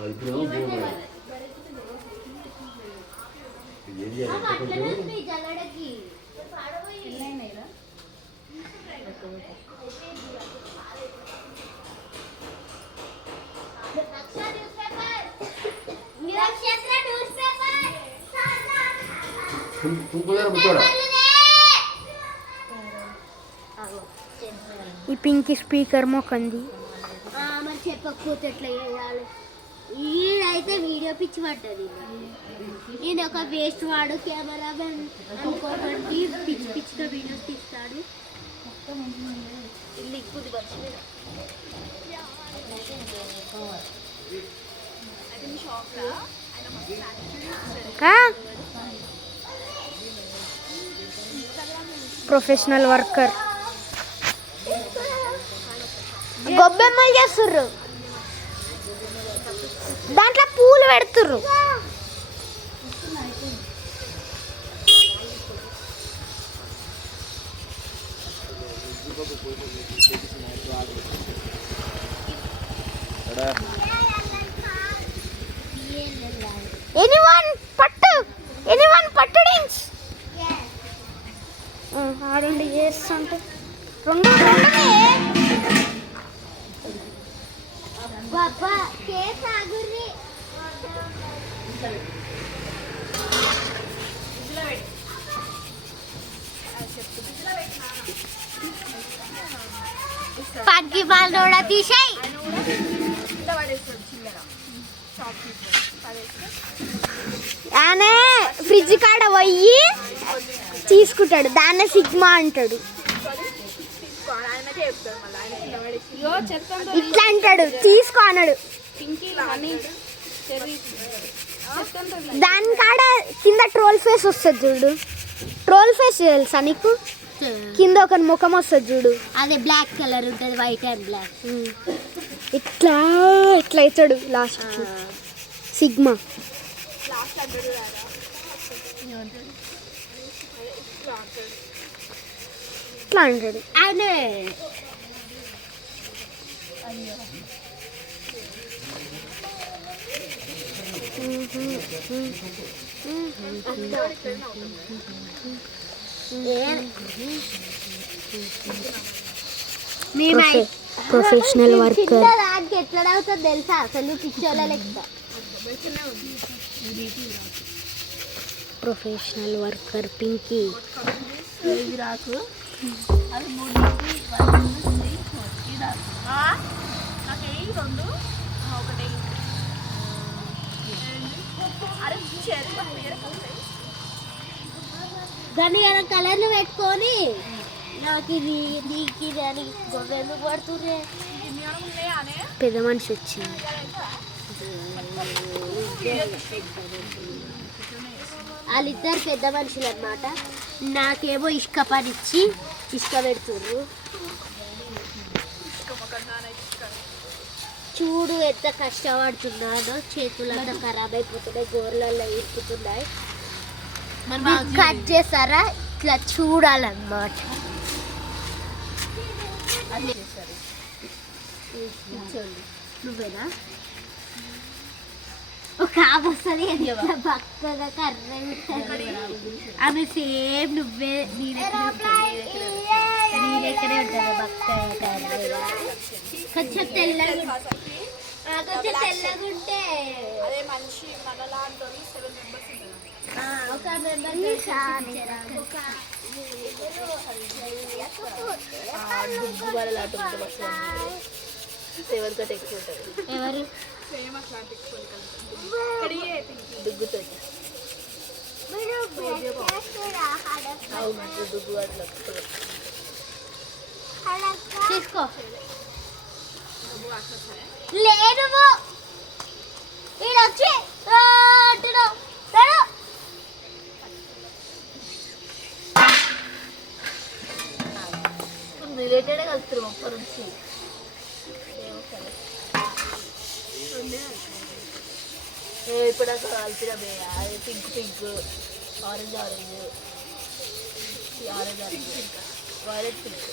ఈ pink speaker మొక్కంది మరి చెప్పకపోతే ఎట్లా చేయాలి. ఈడైతే వీడియో పిచ్చి పడ్డది. నేను ఒక వేస్ట్ వాడు కెమెరామెన్ అనుకోకండి, పిచ్చి పిచ్చిగా వీడియోస్ తీస్తాడు. లిక్విడ్ వచ్చింది ప్రొఫెషనల్ వర్కర్ గొబ్బెమ్మలు చేస్తుర్రు, దాంట్లో పూలు పెడుతుర్రు. ఎనీవన్ పట్టు డించ్ ఆడండి చేస్తుంటే రెండు బాబా కేస్ ఆగుర్రి. పగ్గి బాల్ కూడా తీసేయి. ఆనే ఫ్రిడ్జ్ కాడ పోయి తీసుకుంటాడు, దాన్నే సిగ్మా అంటాడు. ఇట్లా అంటాడు, తీసుకో అన్నాడు. దాని కాడ కింద ట్రోల్ ఫేస్ వస్తుంది చూడు. ట్రోల్ ఫేస్ తెలుసా నీకు? కింద ఒక ముఖం వస్తుంది చూడు, అదే బ్లాక్ కలర్ ఉంటుంది, వైట్ అండ్ బ్లాక్. ఇట్లా ఇట్లా అవుతాడు లాస్ట్ సిగ్మా. ఇట్లా అంటాడు ఆయన. ప్రొఫెషనల్ వర్కర్ దానికి ఎట్లా అవుతుంది తెలుసా? అసలు పిచ్చోళ్ళ లెక్క. Professional worker Pinky. రాకు దాన్ని కలర్లు పెట్టుకొని నాకు ఇది నీకు ఇది అని గొర్రెందుకు పడుతుర్రే. పెద్ద మనిషి వచ్చింది. వాళ్ళిద్దరు పెద్ద మనుషులు అన్నమాట. నాకేమో ఇసుక పని ఇచ్చి ఇసుక పెడుతుర్రు. చూడు ఎంత కష్టపడుతున్నానో, చేతులంతా ఖరాబ్ అయిపోతున్నాయి, గోర్లలో ఇరుకుతున్నాయి. కట్ చేస్తారా? ఇట్లా చూడాలన్నమాట. నువ్వేనా? ఒక ఆమె వస్తుంది భక్తగా కర్ర. ఆమె సేమ్ నువ్వే, నీ లెక్కనే ఉంటుంది భక్తగా కర్ర. కొంచెం తెల్లగా, కొంచెం తెల్లగా ఉంటే ఒక మెంబర్ ఎవరు దుగ్గుతుంది. తీసుకో. లేదు ఈడొచ్చి రిలేటెడ్ కలుస్తారు ఒక్క నుంచి. ఇప్పుడు కలిపిన pink pink, orange orange, orange orange, violet pink.